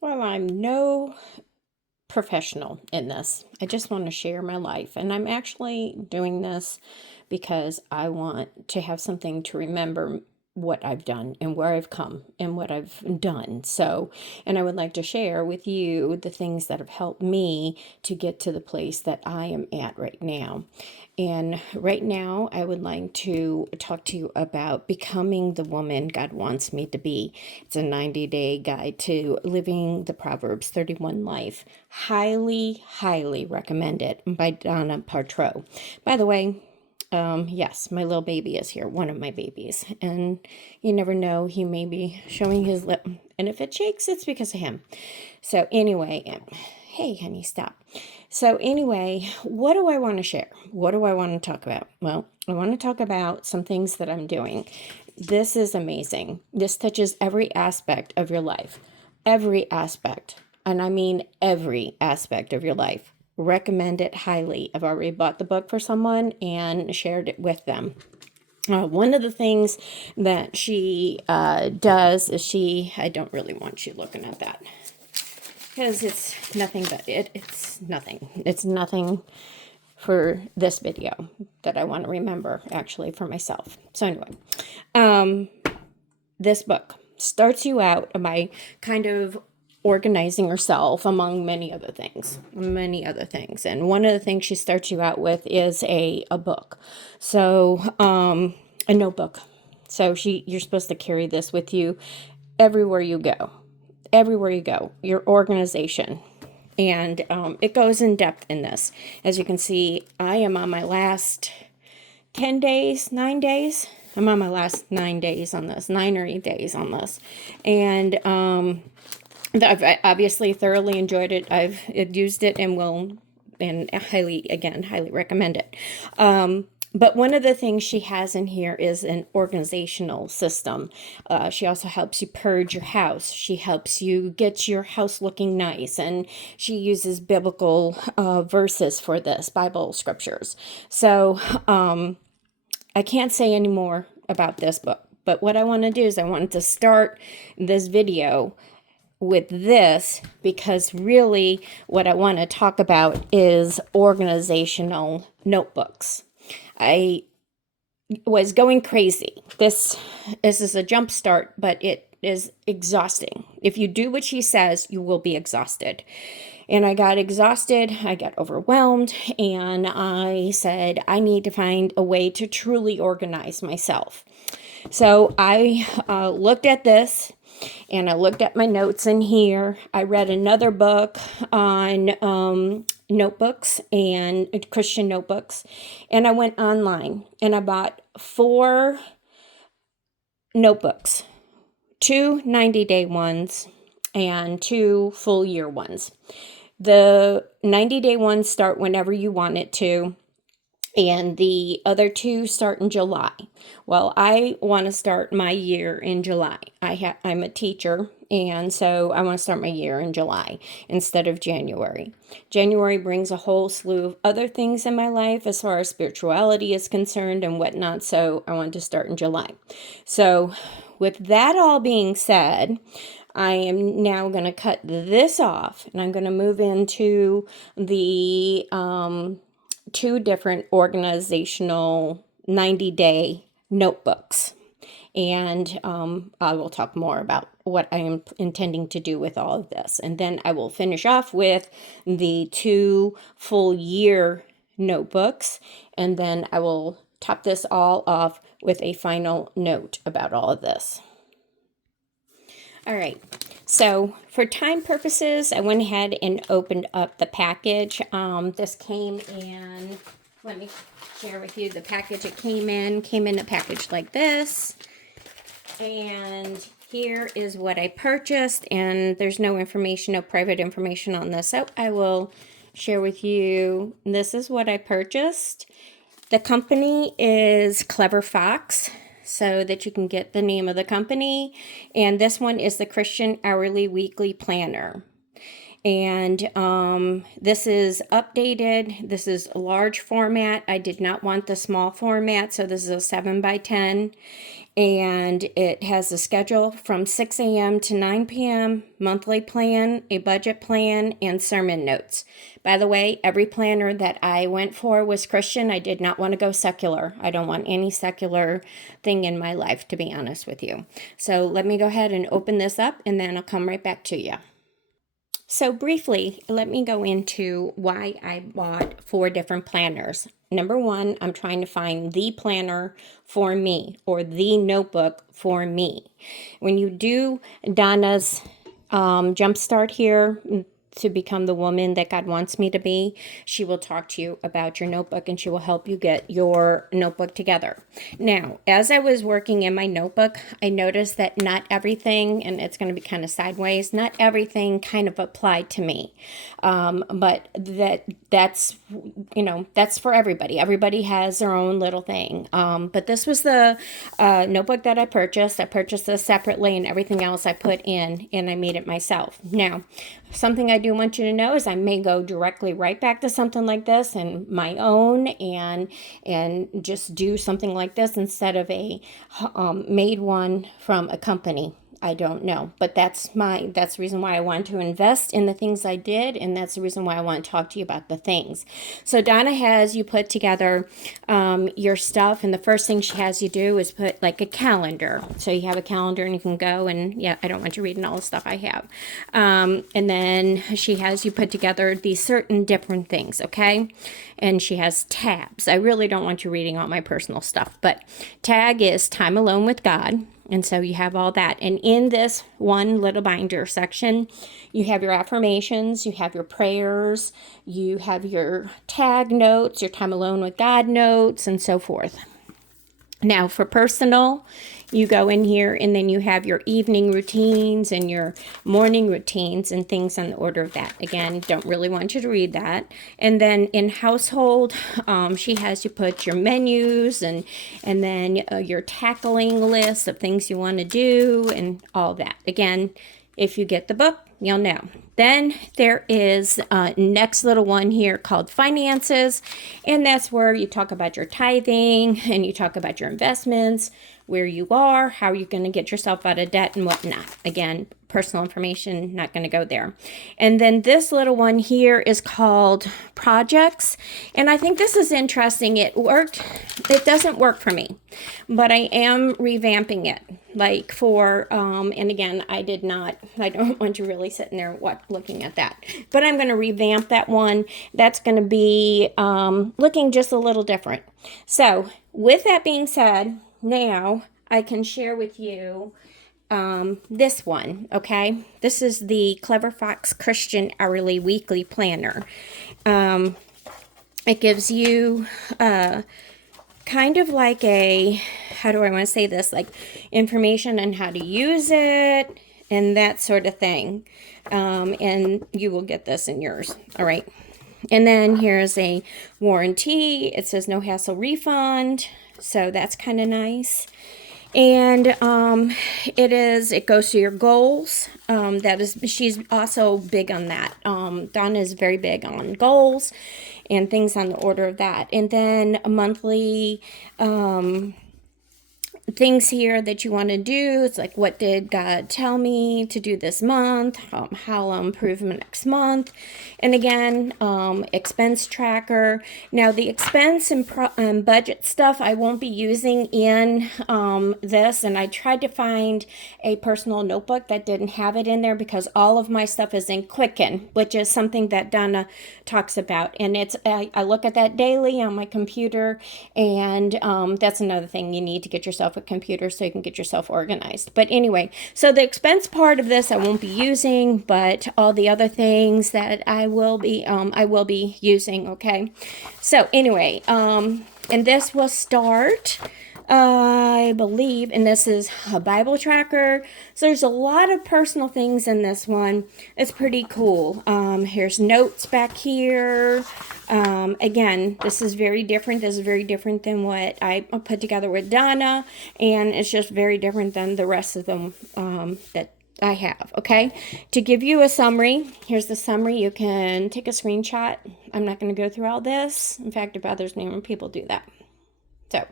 Well, I'm no professional in this. I just want to share my life. And I'm actually doing this because I want to have something to remember what I've done and where I've come and what I've done. So, and I would like to share with you the things that have helped me to get to the place that I am at right now. And right now, I would like to talk to you about becoming the woman God wants me to be. It's a 90-day guide to living the Proverbs 31 life. Highly, highly recommend it by Donna Partow. By the way, yes, my little baby is here, one of my babies. And you never know, he may be showing his lip. And if it shakes, it's because of him. So, anyway, hey, honey, stop. So, anyway, what do I want to share? What do I want to talk about? Well, I want to talk about some things that I'm doing. This is amazing. This touches every aspect of your life. Every aspect. And I mean every aspect of your life. Recommend it highly. I've already bought the book for someone and shared it with them. One of the things that she does is I don't really want you looking at that because it's nothing but it's nothing. It's nothing for this video that I want to remember actually for myself. So anyway, this book starts you out by kind of organizing herself among many other things. And one of the things she starts you out with is a book. So, a notebook. So you're supposed to carry this with you everywhere you go. Everywhere you go, your organization. And it goes in depth in this. As you can see, I am on my last 10 days, 9 days. I'm on my last 9 days on this, 9 or 8 days on this. And I've obviously thoroughly enjoyed it. I've used it and highly recommend it. But one of the things she has in here is an organizational system. She also helps you purge your house. She helps you get your house looking nice. And she uses biblical verses for this, Bible scriptures. So I can't say any more about this book. But what I want to do is I wanted to start this video with this because really what I want to talk about is organizational notebooks. I was going crazy. This is a jump start, but it is exhausting. If you do what she says, you will be exhausted. And I got exhausted, I got overwhelmed, and I said, I need to find a way to truly organize myself. So I looked at this and I looked at my notes in here. I read another book on notebooks and Christian notebooks. And I went online and I bought 4 notebooks, 2 90-day ones and 2 full year ones. The 90-day ones start whenever you want it to. And the other 2 start in July. Well, I want to start my year in July. I'm a teacher, and so I want to start my year in July instead of January. January brings a whole slew of other things in my life as far as spirituality is concerned and whatnot, so I want to start in July. So with that all being said, I am now going to cut this off, and I'm going to move into the 2 different organizational 90-day notebooks. And I will talk more about what I am intending to do with all of this. And then I will finish off with the 2 full year notebooks. And then I will top this all off with a final note about all of this. All right, so for time purposes, I went ahead and opened up the package. This came in, let me share with you the package it came in a package like this. And here is what I purchased, and there's no information, no private information on this, so I will share with you. This is what I purchased. The company is Clever Fox, so that you can get the name of the company. And this one is the Christian Hourly Weekly Planner. And this is updated. This is a large format. I did not want the small format, so this is a 7x10. And it has a schedule from 6 a.m. to 9 p.m., monthly plan, a budget plan, and sermon notes. By the way, every planner that I went for was Christian. I did not want to go secular. I don't want any secular thing in my life, to be honest with you. So let me go ahead and open this up, and then I'll come right back to you. So briefly, let me go into why I bought 4 different planners. Number 1, I'm trying to find the planner for me, or the notebook for me. When you do Donna's jumpstart here to become the woman that God wants me to be, she will talk to you about your notebook, and she will help you get your notebook together. Now, as I was working in my notebook, I noticed that not everything, and it's going to be kind of sideways, not everything kind of applied to me. But that's, you know, that's for everybody. Everybody has their own little thing. But this was the notebook that I purchased. I purchased this separately, and everything else I put in, and I made it myself. Now, something I do want you to know is I may go directly right back to something like this and my own, and just do something like this instead of a made one from a company. I don't know, but that's the reason why I wanted to invest in the things I did, and that's the reason why I want to talk to you about the things. So Donna has you put together your stuff, and the first thing she has you do is put like a calendar. So you have a calendar, and you can go and, yeah, I don't want you reading all the stuff I have. And then she has you put together these certain different things, okay? And she has tabs. I really don't want you reading all my personal stuff, but tag is time alone with God. And so you have all that. And in this one little binder section, you have your affirmations, you have your prayers, you have your tag notes, your time alone with God notes, and so forth. Now, for personal, you go in here, and then you have your evening routines and your morning routines and things on the order of that. Again, don't really want you to read that. And then in household, she has you put your menus and then your tackling list of things you want to do and all that. Again, if you get the book, you'll know. Then there is next little one here called finances, and that's where you talk about your tithing, and you talk about your investments, where you are, how you're going to get yourself out of debt and whatnot. Again, personal information, not going to go there. And then this little one here is called projects. And I think this is interesting. It worked. It doesn't work for me, but I am revamping it. Like for, and again, I don't want you really sitting there looking at that, but I'm going to revamp that one. That's going to be looking just a little different. So with that being said, now I can share with you this one, okay? This is the Clever Fox Christian Hourly Weekly Planner. It gives you kind of like a, how do I want to say this, like information on how to use it and that sort of thing. And you will get this in yours, all right? And then here's a warranty. It says no hassle refund, so that's kind of nice. And it goes to your goals. She's also big on that. Donna is very big on goals and things on the order of that. And then a monthly things here that you want to do. It's like, what did God tell me to do this month? How I'll improve next month. And again, expense tracker. Now the expense and budget stuff I won't be using in this, and I tried to find a personal notebook that didn't have it in there because all of my stuff is in Quicken, which is something that Donna talks about. And I look at that daily on my computer, and that's another thing. You need to get yourself a computer so you can get yourself organized. But anyway, so the expense part of this I won't be using, but all the other things that I will be using, okay? So anyway, and this will start, I believe, and this is a Bible tracker. So there's a lot of personal things in this one. It's pretty cool. Here's notes back here. Again, this is very different. This is very different than what I put together with Donna, and it's just very different than the rest of them that I have, okay? To give you a summary, here's the summary. You can take a screenshot. I'm not going to go through all this. In fact, it bothers me when people do that. So,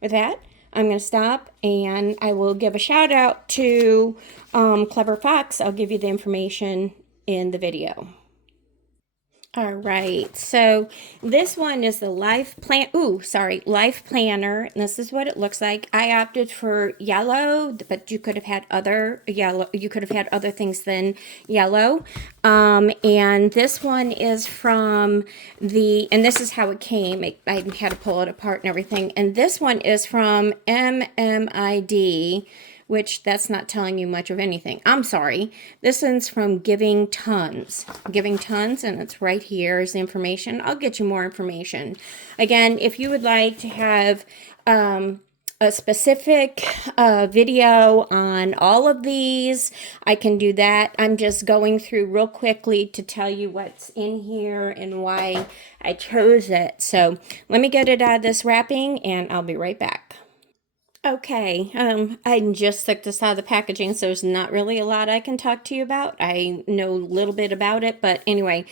with that, I'm going to stop, and I will give a shout out to Clever Fox. I'll give you the information in the video. All right, so this one is the life planner. And this is what it looks like. I opted for yellow, but you could have had other yellow. You could have had other things than yellow. And this one is from and this is how it came. I had to pull it apart and everything. And this one is from MMID, which that's not telling you much of anything. I'm sorry. This one's from Giving Tons. Giving Tons, and it's right here is the information. I'll get you more information. Again, if you would like to have a specific video on all of these, I can do that. I'm just going through real quickly to tell you what's in here and why I chose it. So let me get it out of this wrapping, and I'll be right back. Okay, I just took this out of the packaging, so there's not really a lot I can talk to you about. I know a little bit about it, but anyway,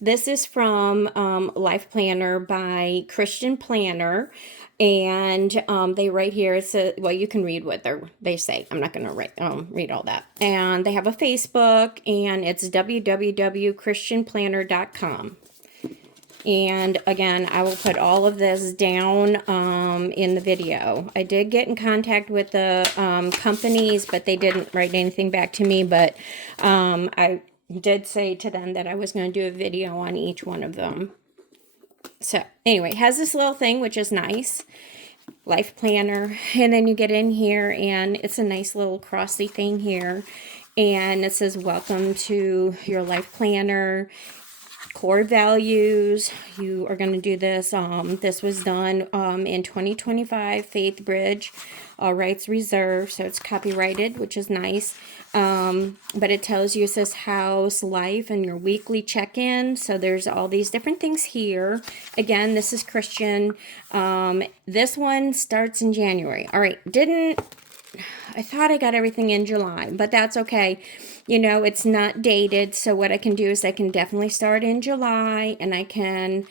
this is from Life Planner by Christian Planner, and they write here, it says, well, you can read what they say. I'm not going to read all that. And they have a Facebook, and it's www.christianplanner.com. And again, I will put all of this down in the video. I did get in contact with the companies, but they didn't write anything back to me. But I did say to them that I was going to do a video on each one of them. So anyway, it has this little thing, which is nice. Life Planner. And then you get in here, and it's a nice little crossy thing here. And it says, welcome to your Life Planner. Core values. You are going to do this. This was done in 2025, Faith Bridge, all rights reserved, so it's copyrighted, which is nice. But it tells you, it says house, life, and your weekly check-in. So there's all these different things here. Again, this is Christian. This one starts in January. All right, I thought I got everything in July, but that's okay. You know, it's not dated, so what I can do is I can definitely start in July, and I can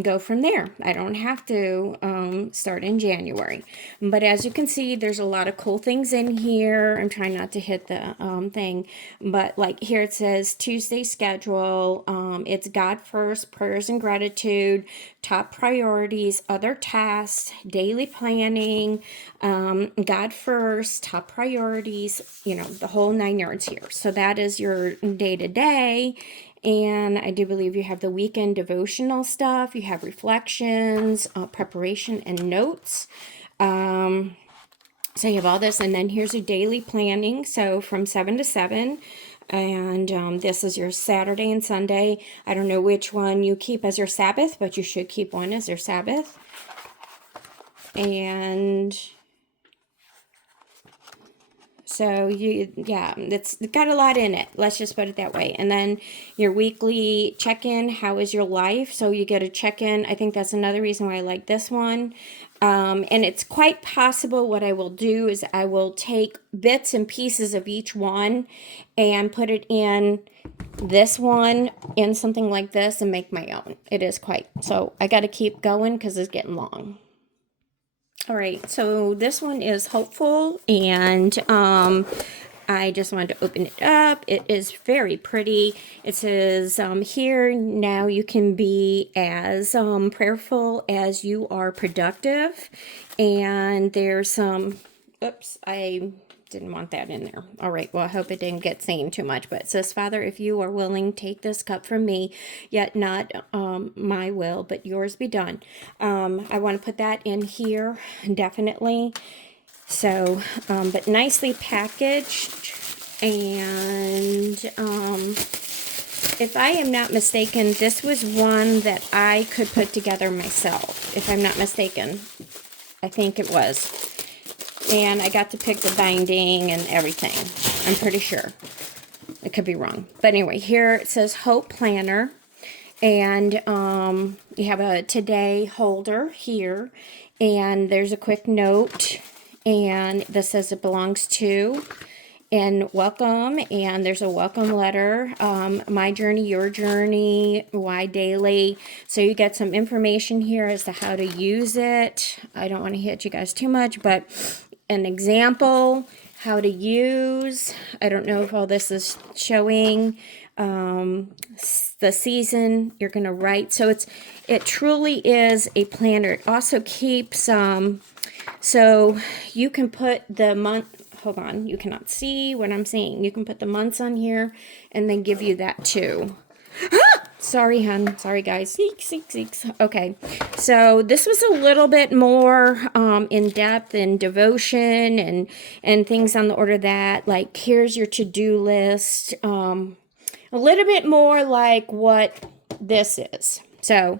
go from there. I don't have to start in January. But as you can see, there's a lot of cool things in here. I'm trying not to hit the thing, but like here it says Tuesday schedule. It's God first, prayers and gratitude, top priorities, other tasks, daily planning, God first, top priorities, you know, the whole 9 yards here. So that is your day-to-day. And I do believe you have the weekend devotional stuff. You have reflections, preparation, and notes. So you have all this. And then here's your daily planning. So from 7 to 7. And this is your Saturday and Sunday. I don't know which one you keep as your Sabbath, but you should keep one as your Sabbath. And so it's got a lot in it. Let's just put it that way. And then your weekly check-in, how is your life? So you get a check-in. I think that's another reason why I like this one. And it's quite possible what I will do is I will take bits and pieces of each one and put it in this one in something like this and make my own. It is quite. So I got to keep going because it's getting long. All right, so this one is hopeful, and I just wanted to open it up. It is very pretty. It says here, now you can be as prayerful as you are productive. And there's some, oops, I didn't want that in there. All right, well, I hope it didn't get seen too much, but it says, Father, if you are willing, take this cup from me, yet not my will, but yours be done. I want to put that in here, definitely. So, but nicely packaged, and if I am not mistaken, this was one that I could put together myself, if I'm not mistaken. I think it was. And I got to pick the binding and everything. I'm pretty sure. I could be wrong. But anyway, here it says Hope Planner. And you have a today holder here. And there's a quick note. And this says it belongs to. and welcome. And there's a welcome letter, my journey, your journey, why daily. So you get some information here as to how to use it. I don't want to hit you guys too much, but an example, how to use. I don't know if all this is showing. The season you're going to write. So it truly is a planner. It also keeps, so you can put the month, hold on, you cannot see what I'm saying. You can put the months on here and then give you that too. Sorry, hun. Sorry, guys. Seeks. Okay. So this was a little bit more in depth in devotion and things on the order that, like, here's your to-do list. A little bit more like what this is. So,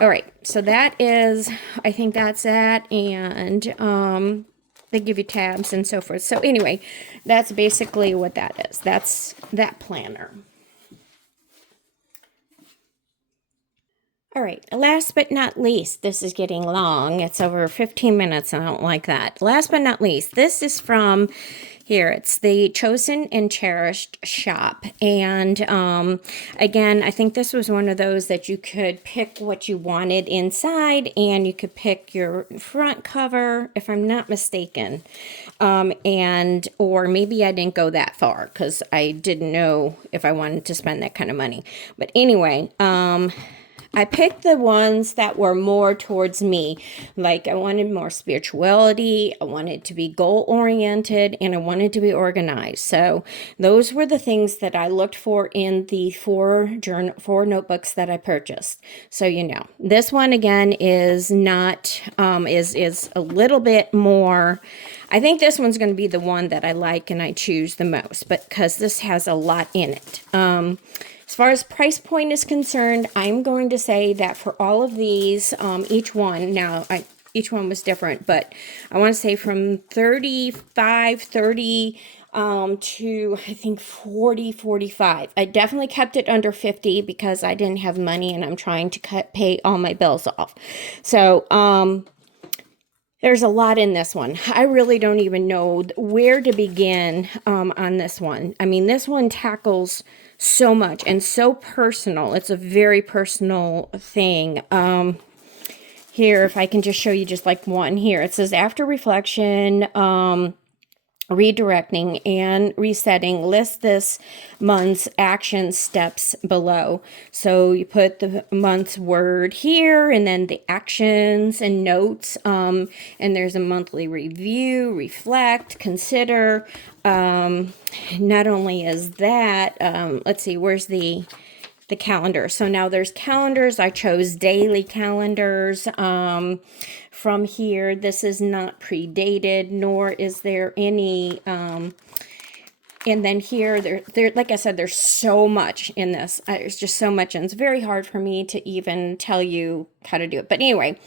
all right. So that is, I think that's that. And they give you tabs and so forth. So anyway, that's basically what that is. That's that planner. All right, last but not least, this is getting long. It's over 15 minutes, and I don't like that. Last but not least, this is from here. It's the Chosen and Cherished shop. And again, I think this was one of those that you could pick what you wanted inside, and you could pick your front cover, if I'm not mistaken. Or maybe I didn't go that far because I didn't know if I wanted to spend that kind of money. But anyway, I picked the ones that were more towards me. Like, I wanted more spirituality, I wanted to be goal-oriented, and I wanted to be organized. So those were the things that I looked for in the four notebooks that I purchased. So, you know, this one again is not, is a little bit more. I think this one's going to be the one that I like and I choose the most, but because this has a lot in it. As far as price point is concerned, I'm going to say that for all of these, each one, each one was different, but I want to say from 35, 30 to I think 40, 45. I definitely kept it under 50 because I didn't have money and I'm trying to pay all my bills off. So, there's a lot in this one. I really don't even know where to begin on this one. I mean, this one tackles so much and so personal. It's a very personal thing. Here, if I can just show you just like one here. It says, after reflection, redirecting and resetting, list this month's action steps below. So you put the month's word here and then the actions and notes, and there's a monthly review, reflect, consider. Not only is that, let's see, where's the calendar. So now there's calendars. I chose daily calendars. From here, this is not predated, nor is there any, and then here, there, like I said, there's so much in this. There's just so much, and it's very hard for me to even tell you how to do it. But anyway,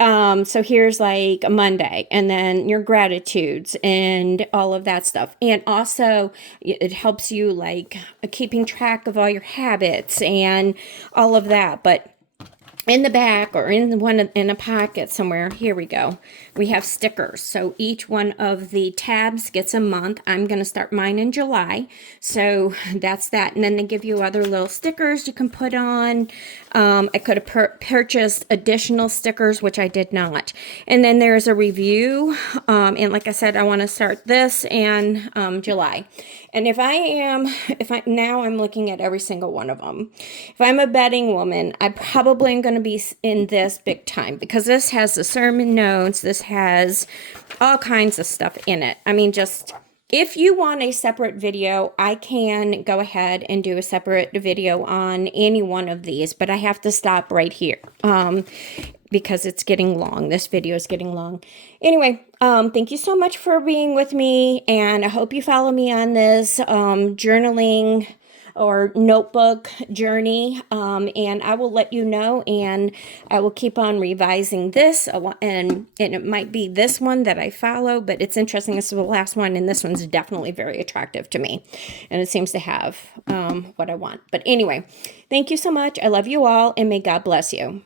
so here's like a Monday, and then your gratitudes and all of that stuff. And also it helps you like keeping track of all your habits and all of that. But in the back or in a pocket somewhere, here we go. We have stickers. So each one of the tabs gets a month. I'm going to start mine in July. So that's that. And then they give you other little stickers you can put on. I could have purchased additional stickers, which I did not. And then there's a review. And like I said, I want to start this in July. And now I'm looking at every single one of them. If I'm a betting woman, I probably am going to be in this big time because this has the sermon notes. This has all kinds of stuff in it. I mean, just if you want a separate video, I can go ahead and do a separate video on any one of these, but I have to stop right here. Because it's getting long. This video is getting long. Anyway, thank you so much for being with me, and I hope you follow me on this journaling or notebook journey, and I will let you know, and I will keep on revising this, and it might be this one that I follow, but it's interesting. This is the last one, and this one's definitely very attractive to me, and it seems to have what I want. But anyway, thank you so much. I love you all, and may God bless you.